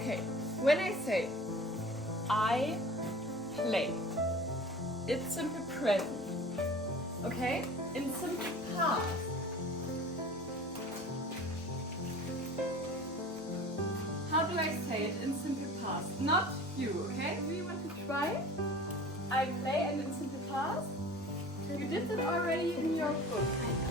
Okay, when I say I play, it's simple present. Okay? In simple past. How do I say it in simple past? Not you, okay? Do you want to try? I play and in simple past? You did it already in your book.